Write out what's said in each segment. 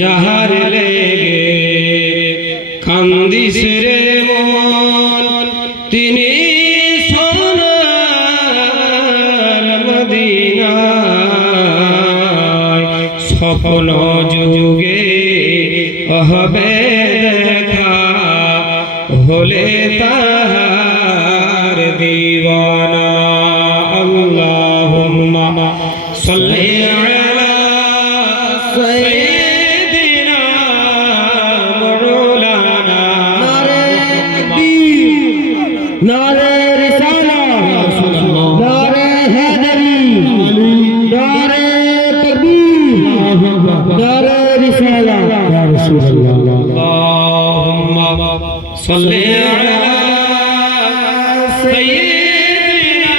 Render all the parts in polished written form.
যাহার লেগে কান্দিস রে মন, তিনি সোনার মদিনায় স্বপ্ন যুগে হবে দেখা, হলে তাহার দিওয়ানা। আল্লাহুম্মা সাল্লি আলা সাইয়্যিদিনা মাওলানা नारे रिसाला, नारे हैदरी, नारे तकबीर, नारे रिसाला, या रसूल अल्लाह। अल्लाहुम्मा सल्ली अला सय्यिदिना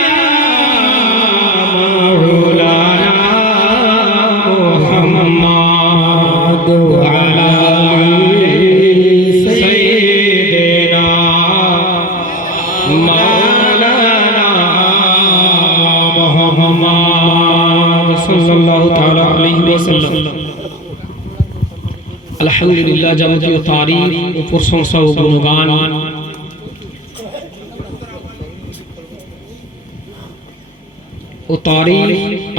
मौलाना मुहम्मद व अला सय्यिदिना मौलाना मुहम्मद सल्लल्लाहु ताला अलैहि वसल्लम। আলহামদুলিল্লাহ, যাবতীয় তারিফ ও প্রশংসা ও গুণগান ও তারিফ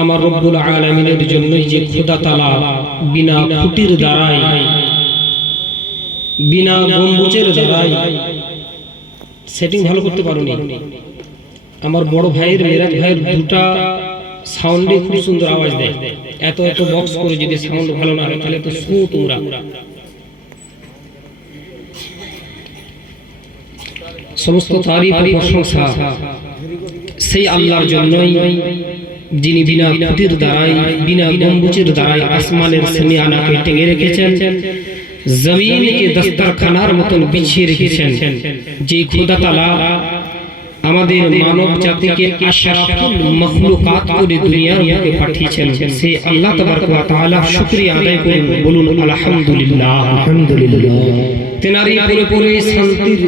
আমার রব্বুল আলামিনের জন্যই, যে খোদা তাআলা বিনা খুঁটির দ্বারাই, বিনা গম্বুজের দ্বারাই সেটিং ভালো করতে পারোনি। আমার বড় ভাইয়ের, মেরাজ ভাইয়ের দুটা সাউন্ডে খুব সুন্দর আওয়াজ দেয়। এত এত বক্স করে যদি সাউন্ড ভালো না হয় তাহলে তো শুনো তোমরা। সমস্ত তারিফ ও প্রশংসা সেই আল্লাহর জন্যই, যিনি বিনা খুঁটির দ্বারাই, বিনা গম্বুজের দ্বারাই আসমানের সেমিয়ানাকে টেনে রেখেছেন, জমিনকে দস্তরখানার মতন বিছিয়ে রেখেছেন। যে খোদা তাআলা আমাদের মানব জাতিকে আশরাফুল মখলুকাত করে দুনিয়ার বুকে পাঠিয়েছেন, সেই আল্লাহ তাবারক ওয়া তাআলা শুকরিয়া আদায় করুন, বলুন আলহামদুলিল্লাহ। अल्हम्दुलिल्लाह। তেনারই পরে শান্তির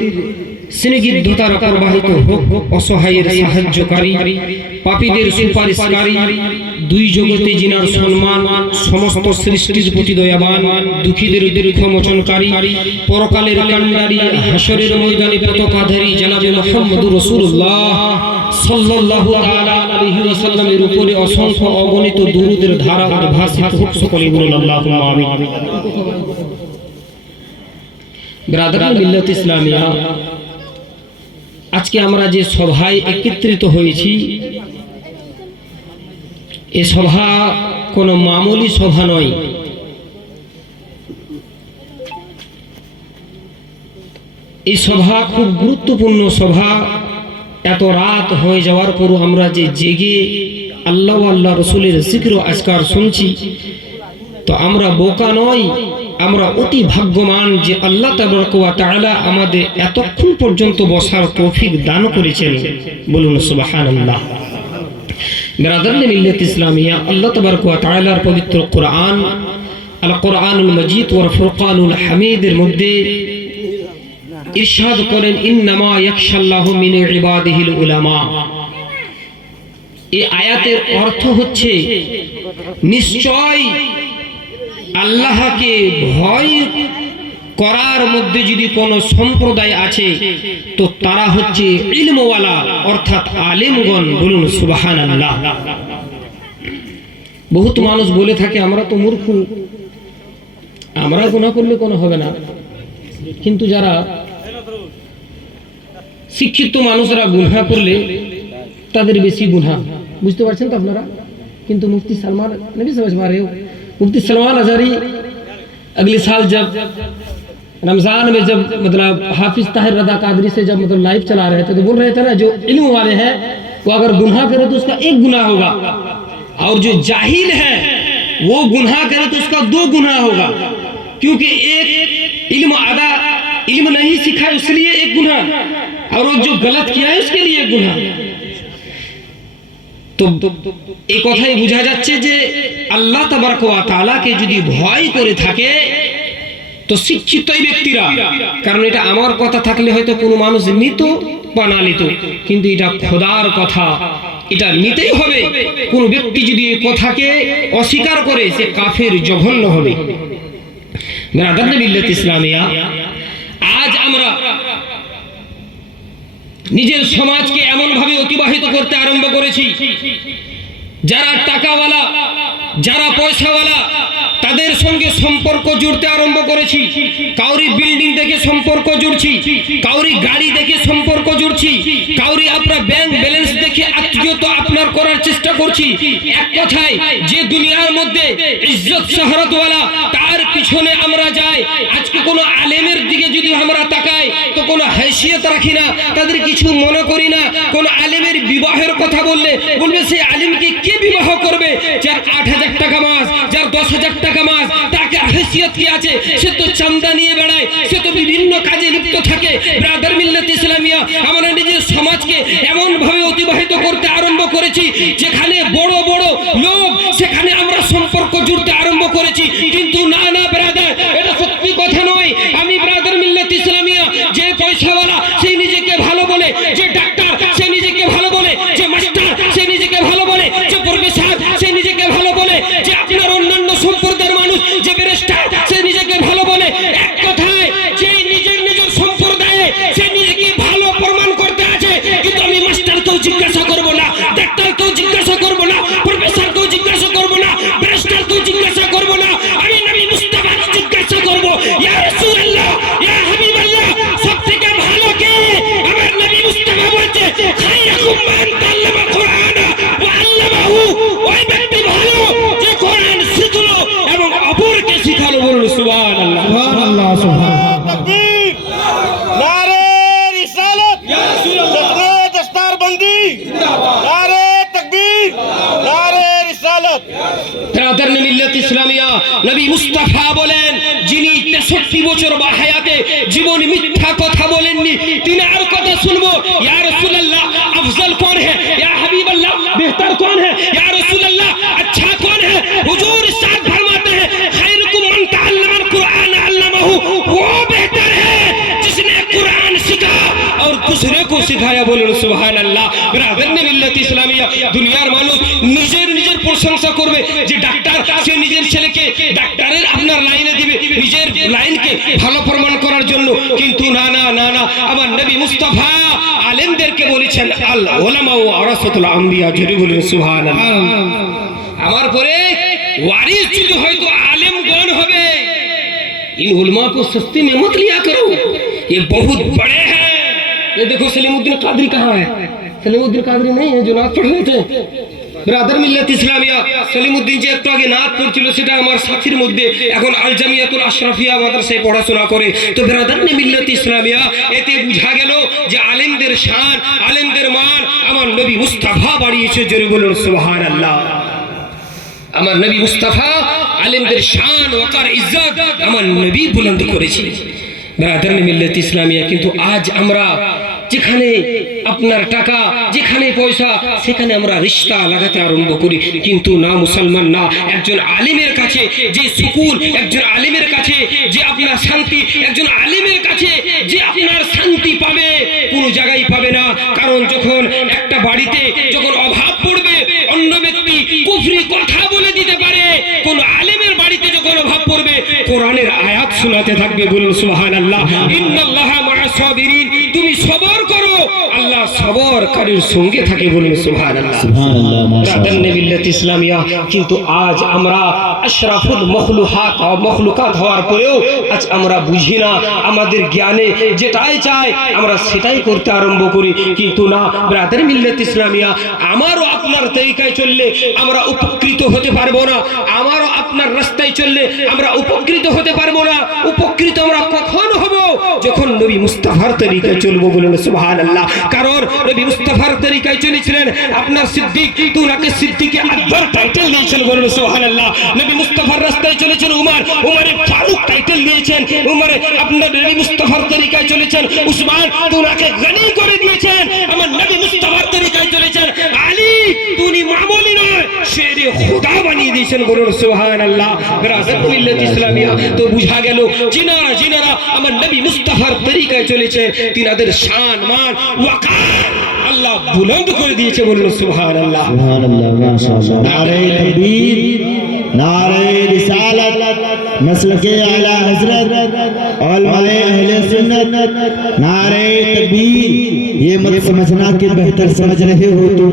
স্নিগ্ধতার প্রবাহিত হোক অসহায়ের সাহায্যকারী, পাপীদের সুপারিশকারী, দুই জগতে যিনার সম্মান, সমস্ত সৃষ্টির প্রতি দয়াবান, দুঃখীদের দুঃখ মোচনকারী, পরকালের কান্ডারী, হাসরের ময়দানে পতাকাধারী জনাবে মুহাম্মদুর রাসূলুল্লাহ সাল্লাল্লাহু তাআলা আলাইহি ওয়াসাল্লামের উপরে অসংখ্য অগণিত দুরূদের ধারা উদ্ভাসিত হোক। সকলে বলুন আল্লাহুম্মা আমিন। ব্রাদারান মিল্লাত ইসলামিয়া, আজকে আমরা যে সভায় একত্রিত হয়েছি, এ সভা কোনো মামুলি সভা নয়। এই সভা খুব গুরুত্বপূর্ণ সভা। এত রাত হয়ে যাওয়ার পরও আমরা যে জেগে আল্লাহ আল্লাহ রসুলের জিকির ও আজকার শুনছি, তো আমরা বোকা নই, আমরা অতি ভাগ্যবান যে আল্লাহ তাবারক ওয়া তাআলা আমাদের এতক্ষণ পর্যন্ত বসার তৌফিক দান করেছেন। বলুন সুবহানাল্লাহ। ব্রাদারান মিল্লাত ইসলামিয়া, আল্লাহ তাবারক ওয়া তাআলার পবিত্র কোরআন, আল কোরআনুল মাজিদ ওয়া ফুরকানুল হামিদের মধ্যে ইরশাদ করেন, ইন্নামা ইয়াখশাল্লাহু মিন ইবাদিহিল উলামা। এই আয়াতের অর্থ হচ্ছে, নিশ্চয় আল্লাহকে ভয় করার মধ্যে যদি কোনো সম্প্রদায় আছে তো তারা হচ্ছে ইলমওয়ালা, অর্থাৎ আলেমগণ। বলুন সুবহানাল্লাহ। বহুত মানুষ বলে থাকে আমরা তো মূর্খ, আমরা গুনাহ করলে কোনো হবে না। কিন্তু যারা শিক্ষিত মানুষরা গুনাহ করলে তাদের বেশি গুনাহ, বুঝতে পারছেন তো আপনারা। কিন্তু মুফতি সলমান नबी समझ पा रहे हो, मुफ्ती सलमान अज़हरी अगले साल जब रमज़ान में जब मतलब हाफिज ताहिर रज़ा कादरी से जब मतलब लाइव चला रहे थे तो बोल रहे थे ना, जो इल्म वाले हैं वो अगर गुनाह करे तो उसका एक गुनाह होगा, और जो जाहिल है वो गुनाह करे तो उसका दो गुनाह होगा, क्योंकि एक इल्म नहीं सीखा है इसलिए एक गुनाह, और वो जो गलत किया है उसके लिए एक गुनाह। তো এই কথাই বোঝা যাচ্ছে যে আল্লাহ তাবারক ওয়া তাআলাকে যদি ভয় করে থাকে তো শিক্ষিত এই ব্যক্তিরা, কারণ এটা আমার কথা থাকলে হয়তো কোনো মানুষ নিত বা না নিত, কিন্তু এটা খোদার কথা, এটা নিতেই হবে। কোন ব্যক্তি যদি এই কথাকে অস্বীকার করে সে কাফের জঘন্য হবে। ব্রাদারনে মিল্লাত ইসলামিয়া, আজ আমরা নিজের সমাজকে এমন ভাবে অতিবাহিত করতে আরম্ভ করেছি, যারা টাকাওয়ালা, যারা পয়সাওয়ালা, তাদের সঙ্গে সম্পর্ক জুড়তে আরম্ভ করেছি। কাউরি বিল্ডিং দেখে সম্পর্ক জুড়ছি, কাউরি গাড়ি দেখে সম্পর্ক জুড়ছি, কাউরি আপনার ব্যাংক ব্যালেন্স দেখে আত্মীয়তা আপনার করার চেষ্টা করছি। এক কথায় যে দুনিয়ার মধ্যে ইজ্জত শহরতওয়ালা তার পিছনে আমরা যাই। আজকে কোনো আলেমের দিকে যদি আমরা তাকাই তো কোনো হাইসিয়ত রাখি না, তাদের কিছু মনে করি না। কোন আলেমের বিবাহের কথা বললে বলবে সেই আলেমকে কে বিবাহ করবে? যার 8,000 টাকা মাস, যার 10,000 টাকা মাস, তাকে হাইসিয়ত কি আছে? সে তো চান্দা নিয়ে বেড়ায়, সে তো বিভিন্ন কাজে লিপ্ত থাকে। ব্রাদার মিল্লাত ইসলামিয়া, আমরা নিজের সমাজকে এমন ভাবে অতিবাহিত করতে আরম্ভ করেছি যেখানে বড় বড় লোক, সেখানে আমরা সম্পর্ক জুড়তে আরম্ভ করেছি। কিন্তু না না ব্রাদার, এটা সত্যি কথা নয়। আমি ব্রাদার মিল্লাত ইসলামিয়া, যে পয়সাওয়ালা সে নিজেকে ভালো বলে, যে ডাক্তার সে নিজেকে ভালো বলে, যে মাস্টার সে নিজেকে ভালো বলে, যে প্রফেসর সে নিজেকে ভালো বলে, যে আপনার অন্যান্য সম্প্রদায়ের মানুষ যে ব্যারিস্টার সে নিজেকে ভালো বলে। এক কথায় যে নিজের নিজের সম্প্রদায়ে সে নিজেকে ভালো প্রমাণ করতে আছে। কিন্তু আমি মাস্টারকেও জিজ্ঞাসা করব না, ডাক্তারকেও জিজ্ঞাসা করব না, প্রফেসরকেও জিজ্ঞাসা করব না, ব্যারিস্টারকেও জিজ্ঞাসা করব না। আমি নবী মুস্তাফাকে জিজ্ঞাসা করব, ইয়া রাসূলুল্লাহ, ইয়া হাবিবাল্লাহ, সবথেকে ভালো কে? আমার নবী মুস্তাফা বলছে, খায়রুকুম মান তাআল্লামা কুরআনা ওয়া আল্লামাহু। ওই ব্যক্তি ভালো যে কোরআন শিখলো এবং অপরকে শিখালো। বলুন সুবহানাল্লাহ। সুবহানাল্লাহ, সুবহানাল্লাহ। नारे रिसालत, जश्न दस्तारबंदी, नारे तकबीर, नारे रिसालत। ব্রাদারনে মিল্লাত ইসলামিয়া, নবী মুস্তাফা বলেন, যিনি 63 বছর বা হায়াতে জীবন মিথ্যা কথা বলেননি, তিনি আর কথা শুনবো। ইয়া রাসূলুল্লাহ, আফজল কোন है? या हबीबल्लाह, बेहतर कौन है? या रसूलल्लाह, अच्छा कौन है? हुजूर इरशाद फरमाते हैं, खैरुकुम मन तअल्लमा कुरान अल्लमहु। वो बेहतर है जिसने कुरान सीखा और दूसरे को सिखाया। बोलুন সুবহানাল্লাহ। ব্রাদারনে মিল্লাত ইসলামিয়া, দুনিয়ার মানুষ নিজের নিজের প্রশংসা করবে, যে ডাক্তার সে নিজের ছেলেকে ডাক্তারের আপনার লাইনে দিবে, নিজের লাইনকে ভালো প্রমাণ করার জন্য। কিন্তু না না না না, আমার নবী মুস্তাফা আলেমদেরকে বলেছেন, আল উলামা ওয়ারাসাতুল আম্বিয়া। জোরে বলুন সুবহানাল্লাহ। আমার পরে ওয়ারিস যদি হয়তো আলেমগণ হবে। इन उलमा को सस्ती में मत लिया करो, ये बहुत बड़े हैं। ये देखो सलीमुद्दीन कादरी कहाँ है? सलीमुद्दीन कादरी नहीं है जो नात पढ़ रहे थे। ব্রাদার মিল্লাত ইসলামিয়া, সলিমউদ্দিন যে একটু আগে নাত পড়ছিল সেটা আমার সাথীর মধ্যে এখন আল জামিয়াতুল আশরাফিয়া মাদ্রাসায় পড়াশোনা করে। তো ব্রাদারনে মিল্লাত ইসলামিয়া, এতে বোঝা গেল যে আলেমদের শান, আলেমদের মান আমার নবী মুস্তাফা বাড়িয়েছে। জোরে বলুন সুবহানাল্লাহ। আমার নবী মুস্তাফা আলেমদের শান, ওয়াকার, ইজ্জত আমার নবী বুলন্দ করেছে। ব্রাদারনে মিল্লাত ইসলামিয়া, কিন্তু আজ আমরা যেখানে আপনার টাকা, যেখানে পয়সা, সেখানে আমরা রিশতা লাগাতে আরম্ভ করি। কিন্তু না মুসলমান, না। একজন আলিমের কাছে যে সুকুন, একজন আলিমের কাছে যে আপনার শান্তি, একজন আলিমের কাছে যে আপনার শান্তি পাবে, কোনো জায়গায় পাবে না। কারণ যখন একটা বাড়িতে যখন অভাব পড়বে, অন্য ব্যক্তি কুফরি কথা বলে দিতে পারে। কোন আলিমের বাড়িতে যখন অভাব পড়বে, কোরআনের আয়াত শোনাতে থাকবে। বলুন সুবহানাল্লাহ। ইন্নাল্লাহা মা'আস সাবিরিন, তুমি সবর করো, আল্লাহ সবরকারীর সঙ্গে থাকে। বলুন সুবহানাল্লাহ। সুবহানাল্লাহ, মাশাআল্লাহ। ব্রাদারনে মিল্লাত ইসলামিয়া, কিন্তু আজ আমরা আশরাফুল মখলুকাত হওয়ার পরেও আজ আমরা বুঝি না। আমাদের জ্ঞানে যেটাই চাই আমরা সেটাই করতে আরম্ভ করি। কিন্তু না ব্রাদার মিল্লাত ইসলামিয়া, আমারও আপনার তরিকায় চললে আমরা উপকৃত হতে পারবো না। আমারও আপনার রাস্তায় চললে আমরা উপকৃত হতে পারবো না। উপকৃত আমরা কখন হব? যখন নবী মুস্তাফার তরিকায় চলবো। বলুন সুবহানাল্লাহ। কারণ নবী মুস্তাফার তরিকায় চলেছিলেন আপনার সিদ্দিক, তো ওনাকে সিদ্দিকে আকবর টাইটেল দিয়েছেন। বলুন সুবহানাল্লাহ। নবী মুস্তাফার রাস্তায় চলেছেন উমর, উমরে ফারুক টাইটেল দিয়েছেন। উমরে আপনার নবী মুস্তাফার তরিকায় চলেছেন উসমান, তো ওনাকে গনি করে দিয়েছেন। আমার নবী মুস্তাফার তরিকায় চলেছেন আলী, তো উনি মামুলি নয়, শেরে খোদা বানিয়ে দিয়েছেন। বলুন সুবহানাল্লাহ। ব্রাদার মিল্লাত ইসলামিয়া, তো বুঝা গেল জিনারা জিনারা আমার নবী মুস্তাফার তরিকায় চলেছে, তিনাদের শান, মান, ওয়াকার আল্লাহ বুলন্দ করে দিয়েছে, বলুন সুবহানাল্লাহ। সুবহানাল্লাহ মাশাআল্লাহ। নারে তাকবীর, नारे रिसालत, मसलके आला हजरत, उलमाए अहले सुन्नत, नारे तकबीर। ये मत समझना कि बेहतर समझ रहे हो तुम,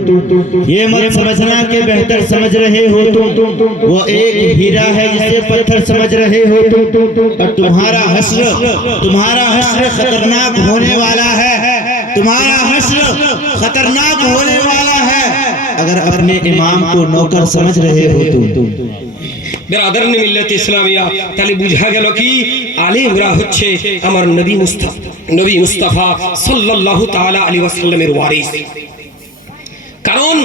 ये मत समझना कि बेहतर समझ रहे हो तुम। वो एक हीरा है जिसे पत्थर समझ रहे हो तुम, और तुम्हारा हश्र खतरनाक होने वाला है, तुम्हारा हश्र खतरनाक होने वाला है अगर अपने इमाम को नौकर समझ रहे हो तुम। বেরাদারানে মিল্লাতে ইসলামিয়া, তাহলে বুঝা গেল কি আলেমরা হচ্ছে আমার নবী মুস্তাফা সাল্লাল্লাহু তাআলা আলাইহি ওয়াসাল্লামের ওয়ারিস। কারণ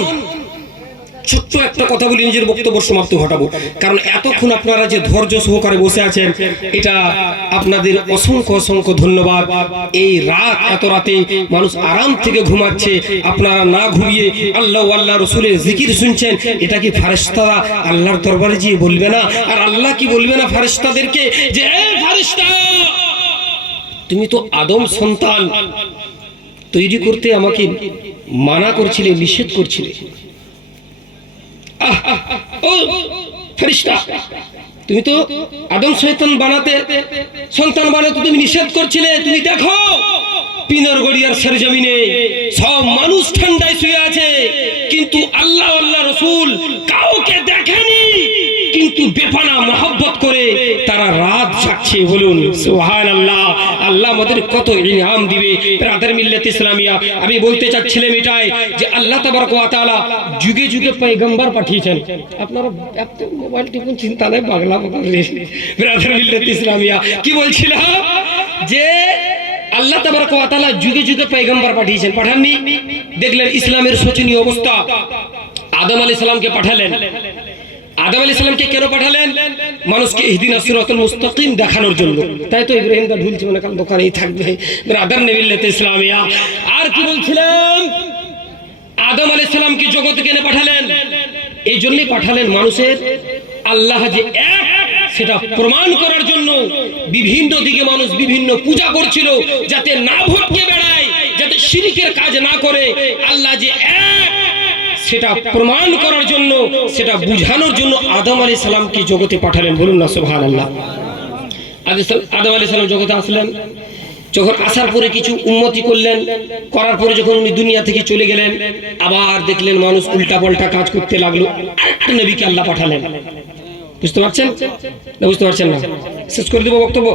ছোট্ট একটা কথা বলি, নিজের বক্তব্য সমাপ্ত ঘটাবো। কারণ এতক্ষণ আপনারা যে ধৈর্য সহকারে বসে আছেন, এটা আপনাদের অসংখ্য ধন্যবাদ। এই রাত, এত রাতে মানুষ আরাম থেকে ঘুমাচ্ছে, আপনারা না ঘুমিয়ে আল্লাহ আল্লাহ রসুলের জিকির শুনছেন। এটা কি ফেরেশতারা আল্লাহর দরবারে গিয়ে বলবে না? আর আল্লাহ কি বলবে না ফেরেশতাদেরকে যে এ ফেরেশতা, তুমি তো আদম সন্তান, তৈরি করতে আমাকে মানা করছিলে, নিষেধ করছিলে। ও ফেরেশতা, তুমি তো আদম সন্তান বানাতে তুমি নিষেধ করছিলে। তুমি দেখো পিনর গড়িয়ার সরজমিনে সব মানুষ ঠান্ডায় শুয়ে আছে, কিন্তু আল্লাহ রসুল কাউকে দেখেনি, কিন্তু বেপনা মহব্বত করে তারা রাত জাগছে। বলুন সুবহানাল্লাহ। আল্লাহ আমাদের কত ইনাম দিবে। ব্রাদার মিল্লাত ইসলামিয়া, আমি বলতে চাচ্ছিলাম এটাই যে আল্লাহ তাবারক ওয়া তাআলা যুগে যুগে পয়গম্বর পাঠিয়েছেন। আপনারা মোবাইল টিপুন, চিন্তা নাই, বাংলা ব্রাদার মিল্লাত ইসলামিয়া কি বলছিলাম যে আল্লাহ তাবারক ওয়া তাআলা যুগে যুগে পয়গম্বর পাঠিয়েছেন, পাঠাননি? দেখলেন ইসলামের শোচনীয় অবস্থা। আদম আলাইহিস সালামকে পাঠালেন। আদম আলাইহিস সালামকে কেন পাঠালেন? মানুষকে ইহদিনাস সিরাতাল মুস্তাকিম দেখানোর জন্য। তাই তো ইব্রাহিম দা ঢুলছে, মানে কাল দোকানেই থাকবে। ব্রাদার মিল্লাত ইসলামিয়া, আর কি বলছিলাম, আদম আলাইহিস সালামকে জগতে কেন পাঠালেন? এই জন্যই পাঠালেন মানুষের আল্লাহ যে এক সেটা প্রমাণ করার জন্য। বিভিন্ন দিকে মানুষ বিভিন্ন পূজা করছিল, যাতে না ভটকে বেড়ায়, যাতে শিরকের কাজ না করে। আল্লাহ যে এক সেটা প্রমাণ করার জন্য, সেটা বুঝানোর জন্য আদম আলাইহিস সালামকে জগতে পাঠালেন। বলুন না সুবহানাল্লাহ। আদম আলাইহিস সালাম জগতে আসলেন, যখন আসার পরে কিছু উন্নতি করলেন, করার পরে যখন উনি দুনিয়া থেকে চলে গেলেন, আবার দেখলেন মানুষ উল্টা পাল্টা কাজ করতে লাগলো। আরেকটা নবীকে আল্লাহ পাঠালেন। বুঝতে পারছেন না? বুঝতে পারছেন না? শেষ করে দেবো বক্তব্য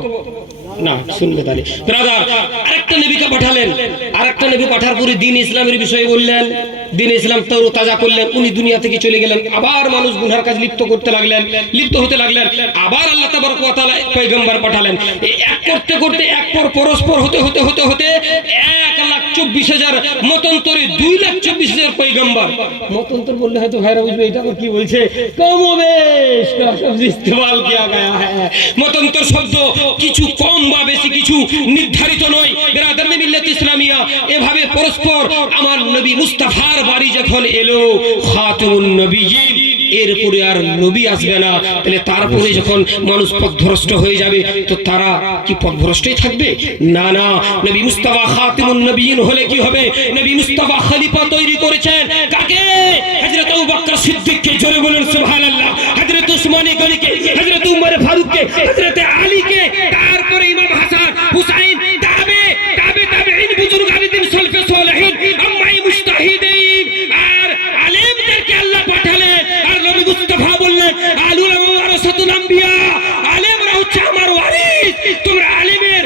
না, শুনবে তাহলে। ব্রাদার, আরেকটা নবীকে পাঠালেন। আরেকটা নবী পাঠার পরে দ্বীন ইসলামের বিষয়ে বললেন, দ্বীন ইসলাম তাজা করলেন। উনি দুনিয়া থেকে চলে গেলেন, আবার মানুষ গুনার কাজ লিপ্ত হতে লাগলেন। আবার আল্লাহ তাবারক ওয়া তাআলা পয়গম্বর পাঠালেন। এক করতে করতে এক পর পরস্পর হতে 1,24,000 মতান্তরে 2,24,000 পয়গম্বর। মতান্তর বললে হয়তো ভাইরা বুঝবে এটা কি বলছে। কমবেশ শব্দ ইস্তেমাল কিয়া গয়া হ্যায়। মতান্তর শব্দ কিছু কম বা বেশি কিছু নির্ধারিত নয়। বিরাদার মিল্লাত ইসলামিয়া, এভাবে পরস্পর আমার নবী মুস্তাফার বাড়ি যখন এলো খাতামুন নবিয়্যিন, এরপরে আর নবী আসবে না। তাহলে তারপরে যখন মানুষ পথভ্রষ্ট হয়ে যাবে, তো তারা কি পথভ্রষ্টই থাকবে? না, নবী মুস্তাফা খাতামুন নবিয়্যিন হলে কি হবে? নবী মুস্তাফা খলিফা তৈরি করেছেন কাকে? হযরত আবু বকর সিদ্দিককে। জোরে বলেন সুবহানাল্লাহ। হযরত উসমান গনিকে, হযরত উমর ফারুককে, হযরত আলীকে, তারপরে ইমাম হাসান হুসাইন, তাবেঈন, বুজুর্গ আলিদিন, সলফে সালেহিন, আম্মাই মুজতাহিদিন, আর আলেমদেরকে আল্লাহ পাঠালেন। আর নবী মুস্তাফা বললেন আলুলামা ওয়ারাসাতুল আম্বিয়া, আলেমরা হচ্ছে আমার ওয়ারিস। তোমরা আলেমের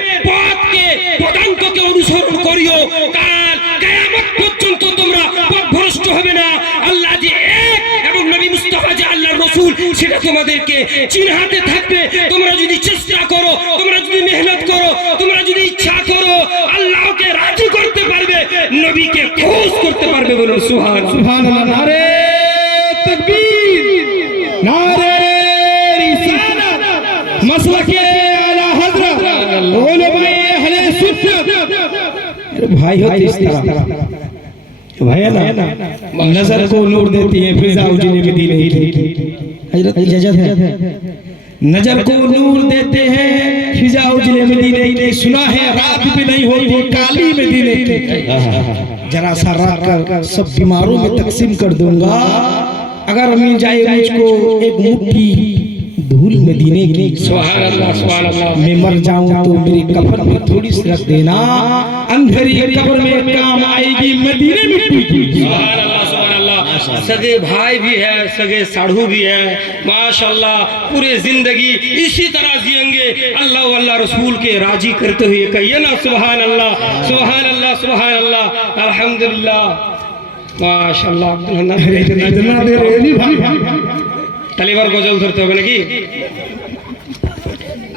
পদাঙ্ককে অনুসরণ করিও, কাল কিয়ামত পর্যন্ত তোমরা পথভ্রষ্ট হবে না। আল্লাহ যে এক এবং নবী মুস্তাফা যে আল্লাহর রাসূল, সেটা তোমাদেরকে চিনহাতে থাকবে। তোমরা যদি চেষ্টা করো, তোমরা যদি মেহনত করো, তোমরা যদি ইচ্ছা করো, আল্লাহকে রাজি করতে পারবে, নবীকে খুশ করতে পারবে। বলুন সুবহানাল্লাহ। नारे तकबीर, नारे रिसालत, मसलके आला हजरत, उलमाए अहले सुन्नत। भाई होती इस तरह भाई है ना, नजर को नूर देती है, फिजा उजले में दी नहीं। हजरत इजाजत है। नजर को नूर देते हैं फिजा उजले मदीने की, सुना है रात भी नहीं होती काली मदीने की। जरा सा रख कर सब बीमारों में तकसीम कर दूंगा, अगर मिल जाए मुझको एक मुट्ठी धूल मदीने की। सुभान अल्लाह, सुभान अल्लाह। मैं मर जाऊं तो मेरी कब्र में थोड़ी सी रख देना, अंधेरी कब्र में काम आएगी मदीने मिट्टी की। सुभान अल्लाह, सुभान अल्लाह। सगे भाई भी है, सगे साढ़ू भी है, माशाल्लाह। पूरे जिंदगी इसी तरह जिएंगे, अल्लाह अल्लाह रसूल के राजी करते हुए कहिए ना सुभान अल्लाह, सुभान अल्लाह, सुभान अल्लाह, अल्हम्दुलिल्लाह, माशाल्लाह। তালিবার গজল ধরতে হবে নাকি?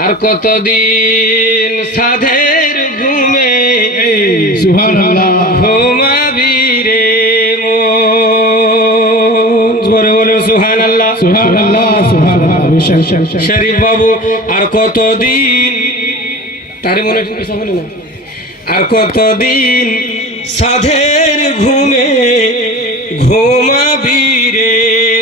আর কতদিন সাধের ঘুমে সুবহানাল্লাহ ঘুমাবি রে মন, জোরে বলো সুবহানাল্লাহ, সুবহানাল্লাহ সুবহানাল্লাহ। শরীফ বাবু আর কতদিন, তার মনে কিছু হলো না, আর কতদিন সাধের ঘুমে ঘুমাবি রে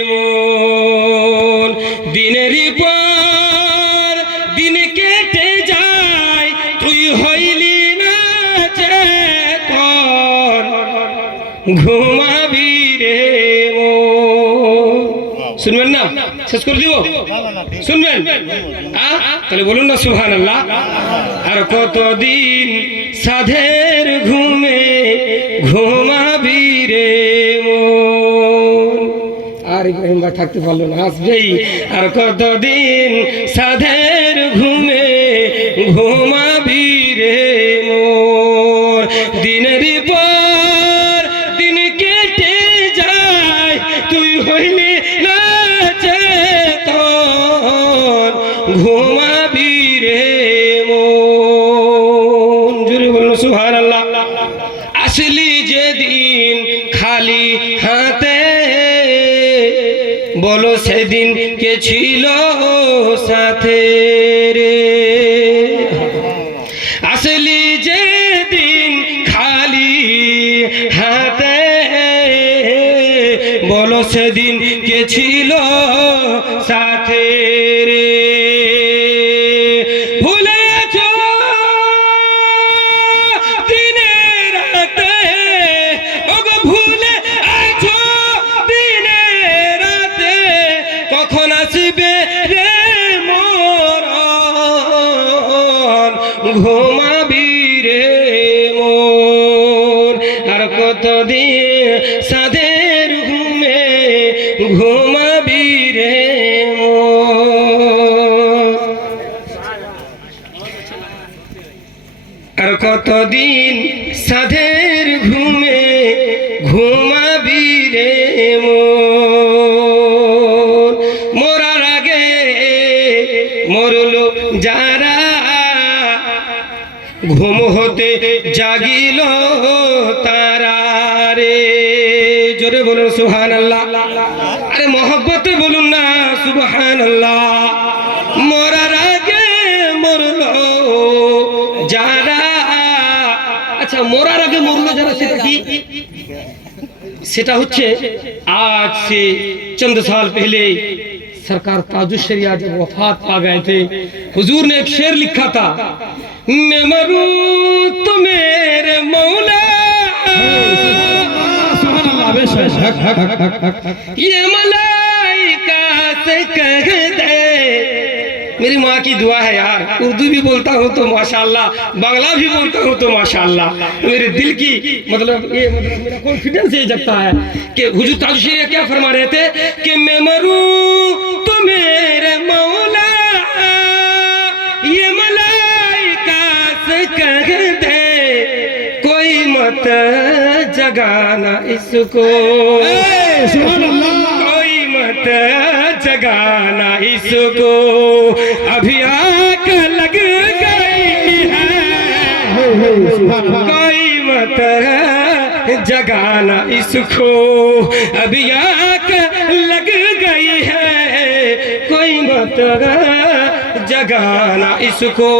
মন, দিনের পর দিন কেটে যায় তুই হইলি না চেতন, ঘুমাবি রে মন। শুনবেন না? শেষ করে দিব? শুনবেন? তাহলে বলুন না সুবহানাল্লাহ। আর কতদিন সাধের ঘুমে ঘুমাবি রে মন। আর ইব্রাহিম ভাই থাকতে পারলো না, আসবেই। আর কতদিন সাধের ঘুমে ঘুমাবি রে মোর, দিনের পর দিন কেটে যায় তুই হইলি না চেতন, ঘুমাবি রে মন। জোরে বলুন সুবহানাল্লাহ। আসলি যেদিন খালি হাতে, বলো সেদিন কে ছিল সাথে রে। আসলি যেদিন খালি হাতে, বলো সেদিন কে ছিল সাথে রে। ভুলেছ দিনে রাতে, ওগো ভুলে আছো দিনে রাতে, কখন আসবে রে মরণ, ঘুমাবি রে মোর। আর কতদিন সাধের ঘুমে ঘুমাবি রে মোর। আর কতদিন সাধের ঘুমে ঘুমাবি রে মোর। মোরার আগে মরলো যারা, ঘুম হতে জাগিল তারা রে। জোরে বলুন সুবহানাল্লাহ। আরে মহব্বতে বলুন না সুবহানাল্লাহ। মরার আগে মরলো যারা, আচ্ছা মরার আগে মরলো যারা সেটা কি? সেটা হচ্ছে आज से चंद साल पहले सरकार ताजुश शरिया जब वफात पा गए थे, हुजूर ने एक शेर लिखा था, मैं मरूं तो मेरे मौला, ये मलाइका से कह दे। मेरी माँ की दुआ है यार, उर्दू भी बोलता हूँ तो माशाल्लाह, बांग्ला भी बोलता हूँ तो माशाल्लाह। मेरे दिल की मतलब ये मतलब मेरा कॉन्फिडेंस ये जगता है कि हुजूर ताजुश शरिया क्या फरमा रहे थे कि मैं मरूं तो मेरे मौला, ये मलाइका से कह दे, कोई मत जगाना इसको, कोई मत जगाना इसको, अभी आग लग गई है, कोई मत जगाना इसको, अभी आग लग गई है, कोई मत জাগানা ইসকো।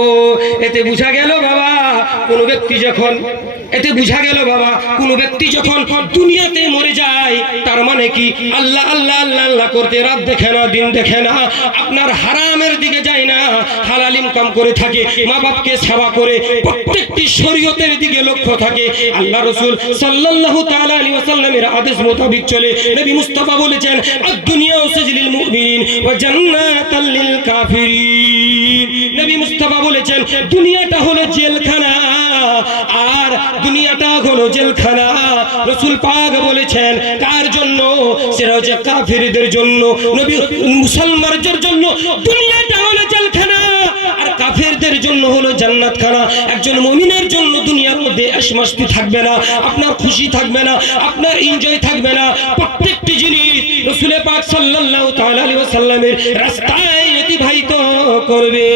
এতে বুঝা গেল বাবা কোন ব্যক্তি যখন দুনিয়াতে মরে যায়, তার মানে কি আল্লাহ আল্লাহ আল্লাহ আল্লাহ করতে রাত দেখে না, দিন দেখে না, আপনার হারামের দিকে যায় না, হালাল ইনকাম করে থাকে, মা বাপকে সেবা করে, প্রত্যেকটি শরীয়তের দিকে লক্ষ্য থাকে, আল্লাহ রাসূল সাল্লাল্লাহু তাআলা আলাইহি ওয়াসাল্লামের আদেশ মোতাবেক চলে। নবী মুস্তাফা বলেছেন, আদ-দুনিয়া সিজনুল মুমিনিন ওয়া জান্নাতুল লিল কাফিরিন। নবী মুস্তাফা বলেছেন, দুনিয়াটা হলো জেলখানা, আর দুনিয়াটা হলো জেলখানা। রাসূল পাক বলেছেন কার জন্য? সেটা হচ্ছে কাফিরদের জন্য। নবী মুসলমানদের জন্য দুনিয়াটা হলো জেলখানা, আর কাফেরদের জন্য হলো জান্নাতখানা। একজন মুমিনের জন্য দুনিয়ার মধ্যে আশমাস্তি থাকবে না, আপনার খুশি থাকবে না, আপনার এনজয় থাকবে না। প্রত্যেকটি জিনিস রাসূল পাক সাল্লাল্লাহু তাআলা আলাইহি ওয়াসাল্লামের রাস্তায় অতিবাহিত করবে।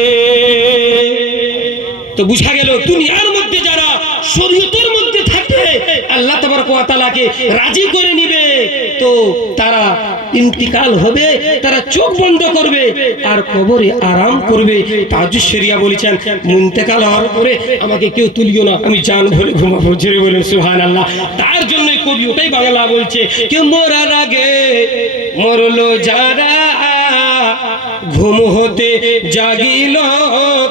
তো বুঝা গেল দুনিয়ার মধ্যে যারা শরীয়তের মধ্যে থাকে, আল্লাহ তাবারক ওয়া তাআলাকে রাজি করে নিবে, তো তারা ইন্তিকাল হবে, তারা চোখ বন্ধ করবে আর কবরে আরাম করবে। তাহাজ্জুদ শরিয়া বলেছেন, ইন্তিকাল হওয়ার পরে আমাকে কেউ তুলিও না, আমি জান ভরে ঘুমাবো। জোরে বলেন সুবহানাল্লাহ। তার জন্য কবি ওটাই বাংলা বলছে, কেউ মরার আগে মরলো যারা, ঘুম হতে জাগিল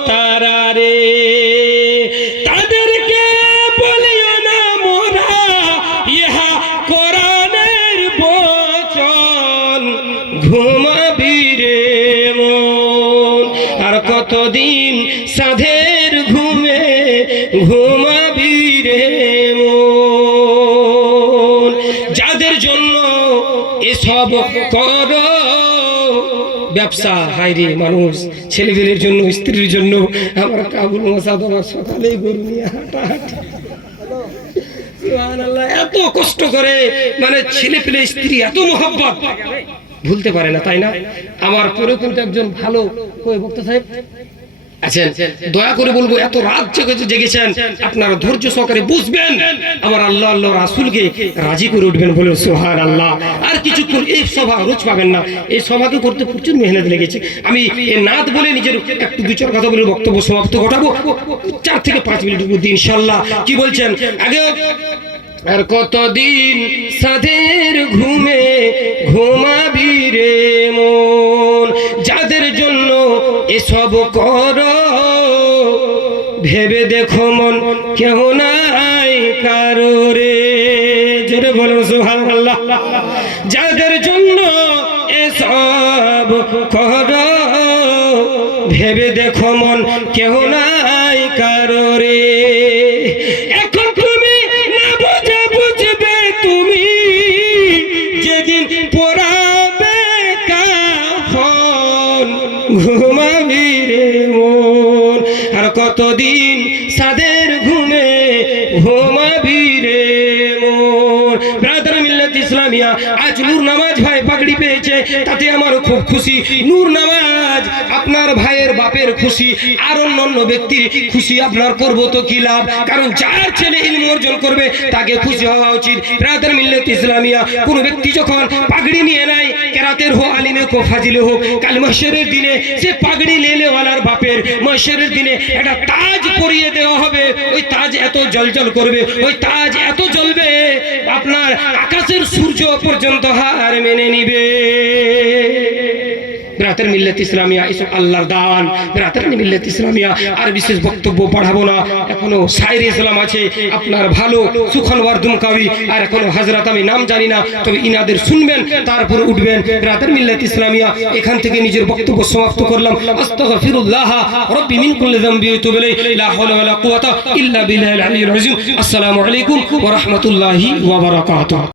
তারা রে, তাদেরকে বলিও না মোরা ইহা কোরআনের বচন, ঘুমাবি রে মন, আর কতদিন সাধের ঘুমে ঘুমাবি রে মন। যাদের জন্য এসব করো ব্যবসা, হায়রে মানুষ ছেলেদের জন্য, স্ত্রীর জন্য। আমার কাবুল মোসাদ আমার সকালেই গরু নিয়ে হাঁটাহাঁটি, সুবহানাল্লাহ, এত কষ্ট করে, মানে ছেলে পেলে স্ত্রী এত মোহাব্বত, ভুলতে পারে না, তাই না? আমার পরে কিন্তু একজন ভালো বক্তা সাহেব আছেন, দয়া করে বলবো, এত রাত জেগেছেন, আপনারা ধৈর্য সহকারে বুঝবেন, আমার আল্লাহ আল্লাহ রাসূলকে রাজি করে উঠবেন, বলে সুবহানাল্লাহ। আর কিছুক্ষণ এই সভা রোজ পাবেন না, এই সভাকে করতে প্রচুর মেহনত লেগেছে। আমি এই নাত বলে নিজের একটু দু চার কথা বলে বক্তব্য সমাপ্ত ঘটাবো 4 থেকে 5 মিনিটের মধ্যে ইনশাআল্লাহ। কি বলছেন? আগে আর কতদিন সাধের ঘুমে ঘুমাবি রে মন, যাদের জন্য এসব করো ভেবে দেখো মন, কেউ নাই কারো রে। জোরে বলুন সুবহানাল্লাহ। যাদের জন্য এসব করো ভেবে দেখো মন, কেউ নাই কারো রে। এখন তুমি না বুঝবে তুমি যেদিন পরাবে কাফন, ঘুমাবি রে মন, আর কতদিন সাদের ঘুমে ঘুমাবি রে মন। ব্রাদার মিল্লাত ইসলামিয়া, আজ নূর নামাজ ভাই পাগড়ি পেয়েছে, তাতে আমার খুব খুশি। নূর নামাজ আপনার ভাইয়ের বাপের খুশি, আর অন্য ব্যক্তির খুশি আপনার করবো তো কি লাভ? কারণ যার ছেলে ইলম অর্জন করবে তাকে খুশি হওয়া উচিত। ব্রাদার মিল্লাত ইসলামিয়া, কোন ব্যক্তি যখন পাগড়ি নিয়ে নেয়, কেরাতের হোক, আলিমে হোক, ফাজিলে হোক, কাল মাহশরের দিনে সে পাগড়ি লেলেওয়ালার বাপের মাহশরের দিনে একটা তাজ পরিয়ে দেওয়া হবে। ওই তাজ এত জলজল করবে, ওই তাজ এত জ্বলবে, আপনার আকাশের সূর্য পর্যন্ত হার মেনে নিবে। ব্রাদার মিল্লাত ইসলামিয়া, এসব আল্লাহর দান। ব্রাদার মিল্লাত ইসলামিয়া, আর বিশেষ বক্তব্য পড়াবো না, এখনো শায়রে ইসলাম আছে আপনার ভালো, সুখনওয়ার দুমকাবি, আর এখনো হযরত আমি নাম জানি না, তবে ইনাদের শুনবেন, তারপর উঠবেন। ব্রাদার মিল্লাত ইসলামিয়া, এখান থেকে নিজের বক্তব্য সমাপ্ত করলাম। আস্তাগফিরুল্লাহ রাব্বি মিন কুল্লি যামবি ওয়া তুবু ইলাইহি, লা হাওলা ওয়া লা কুওয়াতা ইল্লা বিল্লাহিল আলিয়্যিল আযীম। আসসালামু আলাইকুম ওয়া রাহমাতুল্লাহি ওয়া বারাকাতুহু।